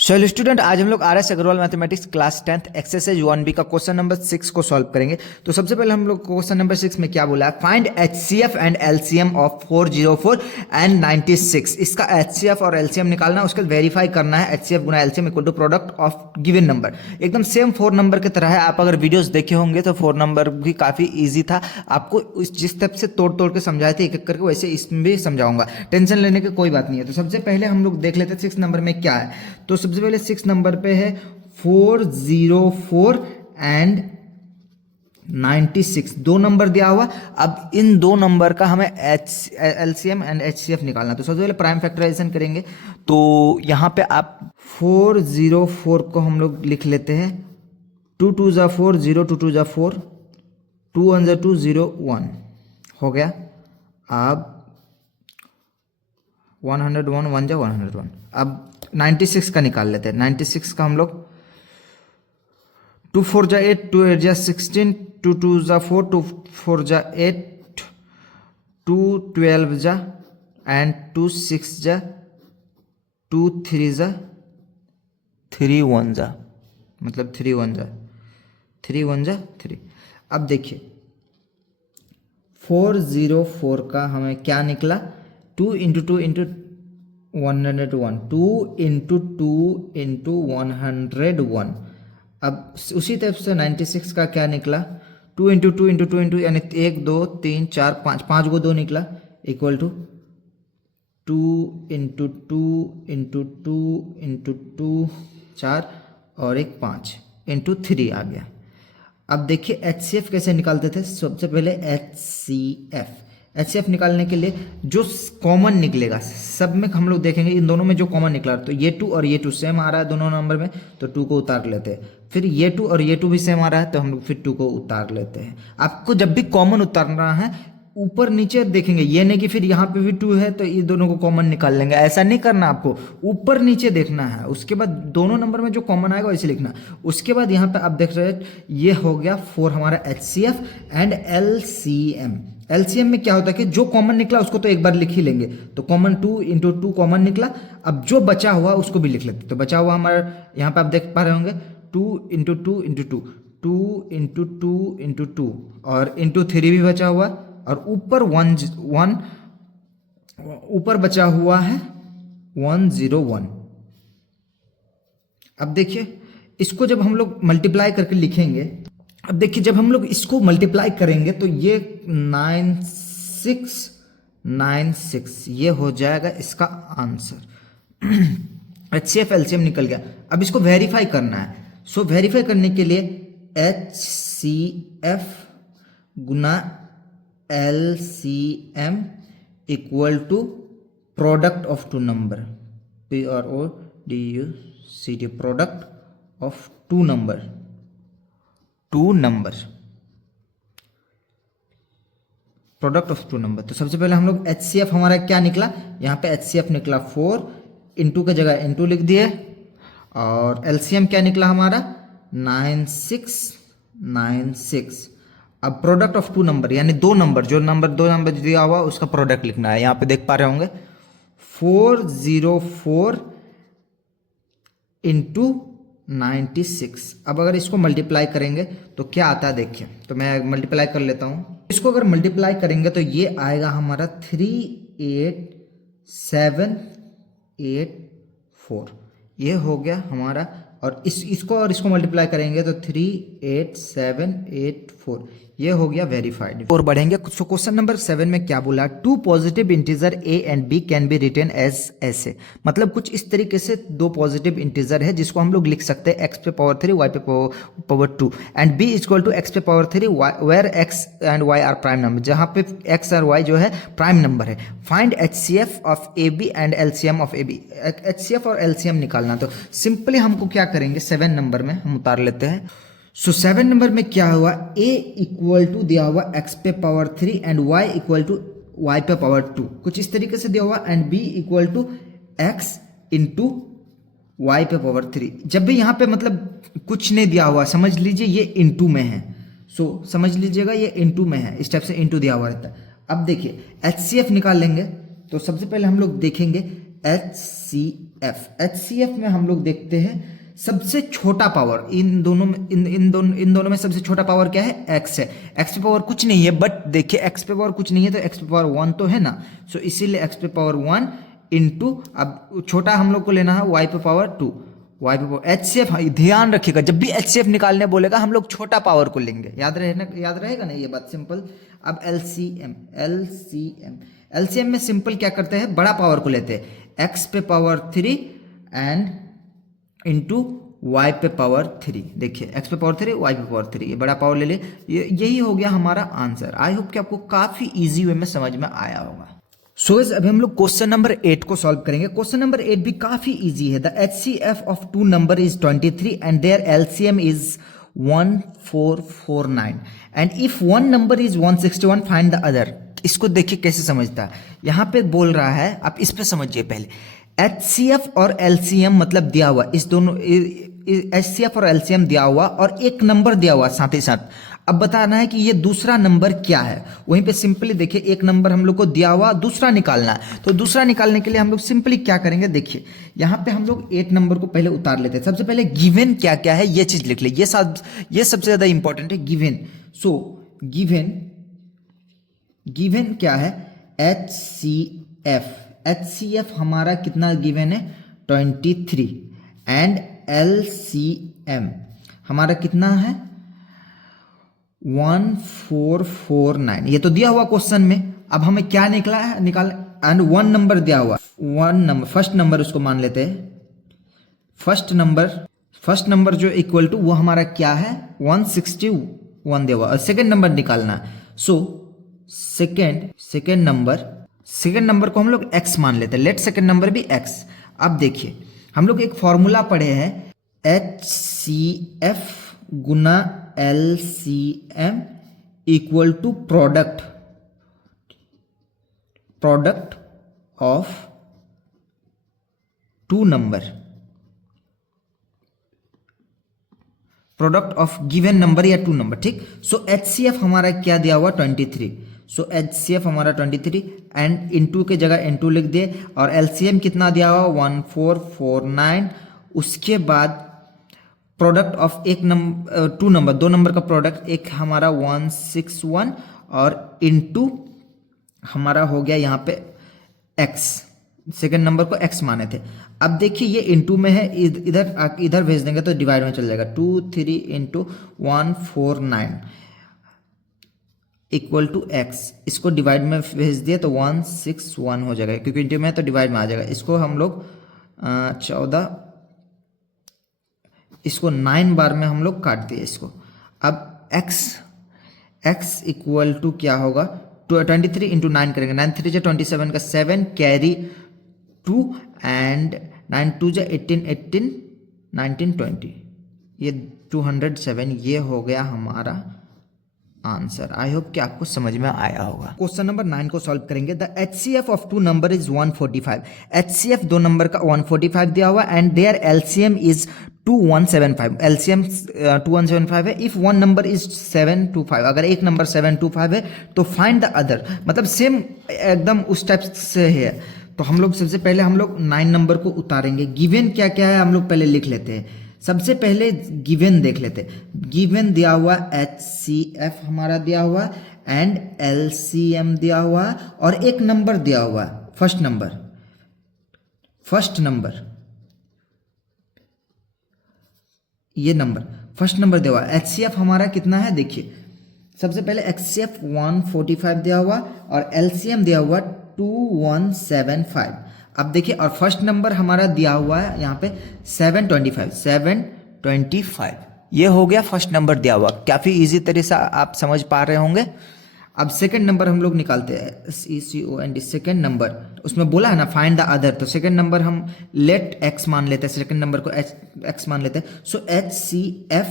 चलो स्टूडेंट, आज हम लोग RS Agarwal mathematics class 10th exercise 1B का क्वेश्चन नंबर 6 को सॉल्व करेंगे। तो सबसे पहले हम लोग क्वेश्चन नंबर 6 में क्या बोला है, find HCF and LCM of 404 and 96। इसका HCF और LCM निकालना, उसके बाद वेरीफाई करना है HCF गुना LCM equal to product of given number. एकदम सेम 4 नंबर की तरह है। आप अगर वीडियोस देखे होंगे तो 4 नंबर भी काफी ईजी था। आपको जिस टाइप से तोड़ तोड़ के समझाए थे एक एक करके, वैसे इसमें भी समझाऊंगा। टेंशन लेने की कोई बात नहीं है। तो सबसे पहले हम लोग देख लेते हैं 6 नंबर में क्या है। तो सबसे पहले 6 नंबर पे है 404 एंड 96, दो नंबर दिया हुआ। अब इन दो नंबर का हमें LCM एंड HCF निकालना। तो सबसे पहले प्राइम फैक्टराइजेशन करेंगे। तो यहाँ पे आप 404 को हम लोग लिख लेते हैं 2 2 जा 4, 0 2 2 जा 4, 2 1 जा 2, 0 1 हो गया। अब 101 1 जा 101। अब 96 का निकाल लेते हैं। 96 का हम लोग 2 4 जा 8, 2 8 जा 16, 2 2 जा 4, 2 4 जा 8, 2 12 जा एंड 2 6 जा, 2 3 जा 3 1 जा, मतलब 3 1 जा 3 1 जा 3। अब देखिए 404 का हमें क्या निकला, 2 इंटू 2 इंटू 101, 2 इंटू 2 इंटू 101। अब उसी तरह से 96 का क्या निकला, 2 इंटू 2 इंटू 2 इंटू यानी 1 2 3 4 5, 5 को 2 निकला, equal to 2 into 2 into 2 into 2 4 और एक 5 इंटू 3 आ गया। अब देखिए HCF कैसे निकालते थे। सबसे पहले HCF निकालने के लिए जो कॉमन निकलेगा सब में हम लोग देखेंगे, इन दोनों में जो कॉमन निकला तो ये 2 और ये 2 सेम आ रहा है दोनों नंबर में, तो 2 को उतार लेते हैं। फिर ये 2 और ये 2 भी सेम आ रहा है तो हम लोग फिर 2 को उतार लेते हैं। आपको जब भी कॉमन उतारना है ऊपर नीचे देखेंगे, ये नहीं कि फिर यहाँ पे भी 2 है तो ये दोनों को कॉमन निकाल लेंगे, ऐसा नहीं करना। आपको ऊपर नीचे देखना है, उसके बाद दोनों नंबर में जो कॉमन आएगा वैसे लिखना। उसके बाद यहाँ पे आप देख रहे हैं ये हो गया 4 हमारा HCF एंड LCM में क्या होता है कि जो कॉमन निकला उसको तो एक बार लिख ही लेंगे। तो कॉमन 2 इंटू 2 कॉमन निकला। अब जो बचा हुआ उसको भी लिख लेते। तो बचा हुआ हमारा यहाँ पे आप देख पा रहे होंगे 2 इंटू 2 इंटू 2, 2 इंटू 2 इंटू 2 और इंटू 3 भी बचा हुआ, और ऊपर 1 ऊपर बचा हुआ है 101। अब देखिए इसको जब हम लोग मल्टीप्लाई करके लिखेंगे, अब देखिए जब हम लोग इसको मल्टीप्लाई करेंगे तो ये 9696 ये हो जाएगा इसका आंसर। HCF LCM निकल गया। अब इसको वेरीफाई करना है। सो वेरीफाई करने के लिए HCF गुना LCM equal to product of two number, PRODUCT, product of two number, product of two number. तो सबसे पहले हम लोग HCF हमारा क्या निकला, यहाँ पे HCF निकला 4, इंटू की जगह इंटू लिख दिए, और LCM क्या निकला हमारा 9696। अब प्रोडक्ट ऑफ टू नंबर यानी दो नंबर दिया हुआ उसका प्रोडक्ट लिखना है। यहाँ पे देख पा रहे होंगे 404 इंटू 96। अब अगर इसको मल्टीप्लाई करेंगे तो क्या आता है देखिए। तो मैं मल्टीप्लाई कर लेता हूँ। इसको अगर मल्टीप्लाई करेंगे तो ये आएगा हमारा 38784, ये हो गया हमारा। और इसको मल्टीप्लाई करेंगे तो 38784, ये हो गया वेरीफाइड। और बढ़ेंगे। सो क्वेश्चन नंबर 7 में क्या बोला, 2 positive integer A and B can be written as ऐसे। मतलब कुछ इस तरीके से 2 पॉजिटिव इंटीजर है जिसको हम लोग लिख सकते हैं x पे पावर 3 y पे power 2 and b equal to x पे power 3 where x and y are prime number, जहाँ पे x और y जो है प्राइम नंबर है। Find HCF of AB and LCM of AB। HCF और LCM निकालना। तो सिंपली हमको क्या करेंगे, 7 नंबर में हम उतार लेते हैं। सो 7 नंबर में क्या हुआ, a इक्वल टू दिया हुआ x पे power 3 and y equal to y पे पावर 2, कुछ इस तरीके से दिया हुआ, and b equal to x into y पे पावर 3। जब भी यहाँ पे मतलब कुछ नहीं दिया हुआ समझ लीजिए ये इंटू में है। सो समझ लीजिएगा ये इंटू में है, इस टाइप से इंटू दिया हुआ रहता है। अब देखिए HCF निकाल लेंगे। तो सबसे पहले हम लोग देखेंगे HCF HCF में हम लोग देखते हैं सबसे छोटा पावर इन दोनों में सबसे छोटा पावर क्या है? x है। x पे पावर कुछ नहीं है, बट देखिए x पे पावर कुछ नहीं है तो x पे पावर 1 तो है ना, सो इसीलिए x पे पावर 1 इंटू, अब छोटा हम लोग को लेना है y पे पावर 2, y पे पावर HCF। ध्यान रखिएगा जब भी HCF निकालने बोलेगा हम लोग छोटा पावर को लेंगे, याद रहेगा ना ये बात, सिंपल। अब LCM में सिंपल क्या करते हैं, बड़ा पावर को लेते हैं, x पे पावर 3 एंड इंटू y पे पावर 3। देखिए x पे पावर 3, y पे पावर 3, ये बड़ा पावर ले ले, यही हो गया हमारा आंसर। आई होप कि आपको काफी इजी वे में समझ में आया होगा। सो अभी हम लोग क्वेश्चन नंबर 8 को सॉल्व करेंगे। क्वेश्चन नंबर 8 भी काफी इजी है। The HCF of two number is 23 and their LCM is 1449 and if one number is 161 find the other. इसको देखिए कैसे समझता है, यहां पे बोल रहा है, आप इस पे समझिए पहले। HCF और LCM मतलब दिया हुआ, इस दोनों HCF और LCM दिया हुआ और एक नंबर दिया हुआ साथ ही साथ। अब बताना है कि ये दूसरा नंबर क्या है। वहीं पे सिंपली देखिए, एक नंबर हम लोग को दिया हुआ, दूसरा निकालना है। तो दूसरा निकालने के लिए हम लोग सिंपली क्या करेंगे, देखिए यहाँ पे हम लोग 8 नंबर को पहले उतार लेते हैं। सबसे पहले गिवन क्या क्या है ये चीज लिख ले, ये सबसे ज्यादा इंपॉर्टेंट है, गिवन। सो गिवन क्या है, HCF हमारा कितना गिवन है, 23 एंड LCM हमारा कितना है, 1449। ये तो दिया हुआ क्वेश्चन में। अब हमें क्या निकाल एंड वन नंबर दिया हुआ, फर्स्ट नंबर उसको मान लेते हैं। फर्स्ट नंबर जो इक्वल टू वो हमारा क्या है, 161 दिया हुआ। सेकेंड नंबर निकालना है। सो सेकेंड नंबर को हम लोग x मान लेते हैं। लेट सेकेंड नंबर भी x। अब देखिए हम लोग एक फॉर्मूला पढ़े हैं, HCF गुना LCM equal to product of two number, product of given number या टू नंबर, ठीक। सो HCF हमारा क्या दिया हुआ, 23। सो HCF हमारा 23 एंड इनटू के जगह इनटू लिख दे, और LCM कितना दिया हुआ, 1449। उसके बाद प्रोडक्ट ऑफ टू नंबर, दो नंबर का प्रोडक्ट, एक हमारा 161 और इनटू हमारा हो गया यहाँ पे x। सेकेंड नंबर को x माने थे। अब देखिए ये इनटू में है, इधर भेज देंगे तो डिवाइड में चल जाएगा, 23 इंटू 149 इक्वल टू x। इसको डिवाइड में भेज दिए तो 161 हो जाएगा, क्योंकि इंटू में है तो डिवाइड में आ जाएगा। इसको हम लोग 14, इसको 9 बार में हम लोग काट दिए इसको। अब x इक्वल टू क्या होगा, 23 इंटू 9 करेंगे, 9 3 जा 27 का 7 कैरी 2 एंड 9 2 जा 18 19 20, ये 207, ये हो गया हमारा आंसर। आई होप कि आपको समझ में आया होगा। क्वेश्चन नंबर 9 को सॉल्व करेंगे। The HCF of two number is 145। HCF दो नंबर का 145 दिया हुआ and their LCM is 2175। LCM 2175 है। इफ वन नंबर इज 725, अगर एक नंबर 725 है तो फाइंड द अदर, मतलब सेम एकदम उस टाइप से है। तो हम लोग सबसे पहले हम लोग 9 नंबर को उतारेंगे। गिवन क्या क्या है हम लोग पहले लिख लेते हैं। सबसे पहले गिवन देख लेते हैं। गिवन दिया हुआ HCF हमारा दिया हुआ एंड LCM दिया हुआ और एक नंबर दिया हुआ, फर्स्ट नंबर ये नंबर फर्स्ट नंबर दिया हुआ। HCF हमारा कितना है, देखिए सबसे पहले HCF 145 दिया हुआ और LCM दिया हुआ 2175। अब देखिए, और फर्स्ट नंबर हमारा दिया हुआ है यहाँ पे 725। ये हो गया फर्स्ट नंबर दिया हुआ। काफी इजी तरह से आप समझ पा रहे होंगे। अब सेकंड नंबर हम लोग निकालते हैं, SECOND सेकंड नंबर, उसमें बोला है ना फाइंड द अदर, तो सेकंड नंबर हम लेट x मान लेते हैं, सेकंड नंबर को x मान लेते हैं। सो HCF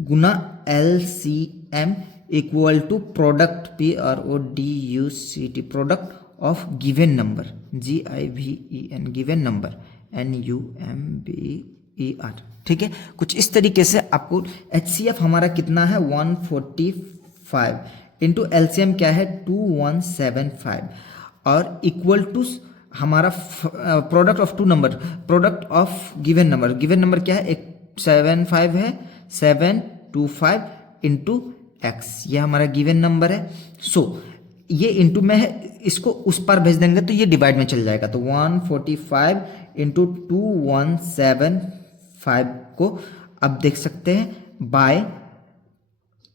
गुना LCM equal to product PRODUCT product of given number GIVEN given number NUMBER, ठीक है। कुछ इस तरीके से आपको HCF हमारा कितना है 145 इंटू LCM क्या है 2175 और इक्वल टू हमारा product of two number, product of given number क्या है, एक 7 5 है, 7 2 5 इंटू एक्स, ये हमारा गिवन नंबर है। सो ये इंटू में है, इसको उस पर भेज देंगे तो ये डिवाइड में चल जाएगा, तो 145 इंटू 2175 को अब देख सकते हैं बाय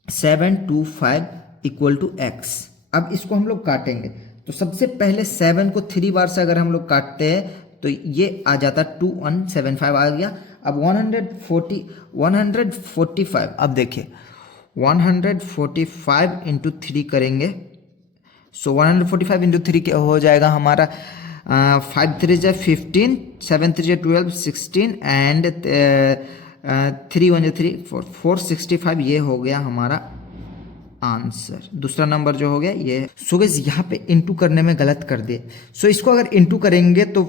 725 इक्वल टू एक्स। अब इसको हम लोग काटेंगे, तो सबसे पहले 7 को 3 बार से अगर हम लोग काटते हैं तो ये आ जाता 2175 आ गया। अब 145, अब देखिए 145 इंटू 3 करेंगे, सो 145 इंटू 3 क्या हो जाएगा हमारा, 5 3 जा 15, 7 3 जा 12, 16 एंड 3 1 जा 3 4, 465 ये हो गया हमारा आंसर। दूसरा नंबर जो हो गया ये। सो गाइस यहाँ पे इंटू करने में गलत कर दिए, सो इसको अगर इंटू करेंगे तो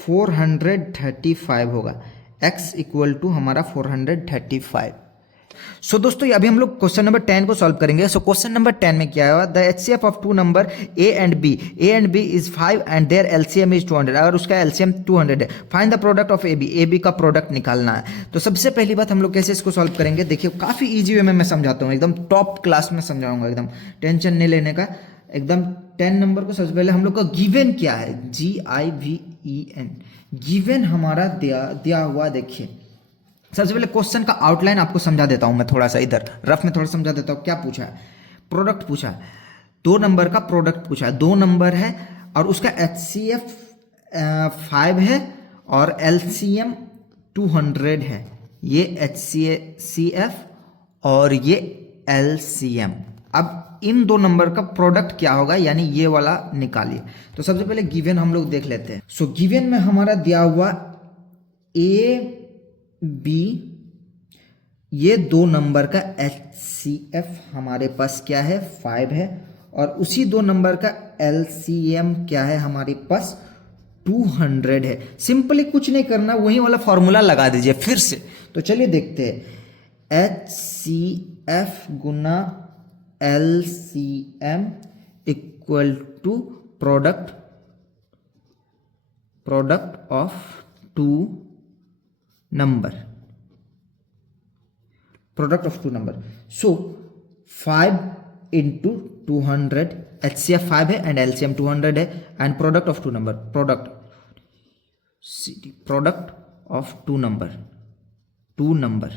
435 होगा, x इक्वल टू हमारा 435। सो दोस्तों अभी हम लोग क्वेश्चन नंबर 10 को सॉल्व करेंगे। सो क्वेश्चन नंबर 10 में क्या है, the HCF of two number A and B is 5 and their LCM is 200, अगर उसका एलसीएम 200 है, find the product of A B का प्रोडक्ट निकालना है। तो सबसे पहली बात हम लोग कैसे इसको सॉल्व करेंगे, देखिए काफी इजी वे में मैं समझाता हूँ, एकदम टॉप क्लास में समझाऊंगा, एकदम टेंशन नहीं लेने का। एकदम 10 नंबर को सबसे पहले हम लोग का गिवन क्या है, GIVEN, गिवन हमारा दिया हुआ। देखिए सबसे पहले क्वेश्चन का आउटलाइन आपको समझा देता हूं मैं, थोड़ा सा इधर रफ में थोड़ा समझा देता हूं। क्या पूछा है, प्रोडक्ट पूछा है, 2 नंबर का प्रोडक्ट पूछा है, 2 नंबर है और उसका HCF 5 है और LCM 200 है, ये HCF और ये LCM। अब इन 2 नंबर का प्रोडक्ट क्या होगा, यानी ये वाला निकालिए। तो सबसे पहले गिवन हम लोग देख लेते हैं। सो गिवन में हमारा दिया हुआ A B, ये 2 नंबर का HCF हमारे पास क्या है 5 है, और उसी 2 नंबर का LCM क्या है हमारे पास 200 है। सिंपली कुछ नहीं करना, वही वाला फॉर्मूला लगा दीजिए फिर से। तो चलिए देखते हैं, HCF गुना LCM equal to product of 2 number, product of 2 number. So 5 into 200, HCF 5 है एंड LCM 200 है, and product of 2 number, product of 2 number.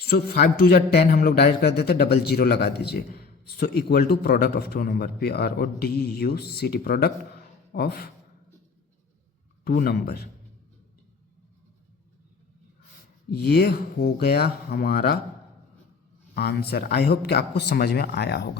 So 5 2 जा 10 हम लोग डायरेक्ट कर देते, 00 लगा दीजिए। So equal to product of 2 number, PRODUCT, product of 2 number. ये हो गया हमारा आंसर। आई होप कि आपको समझ में आया होगा।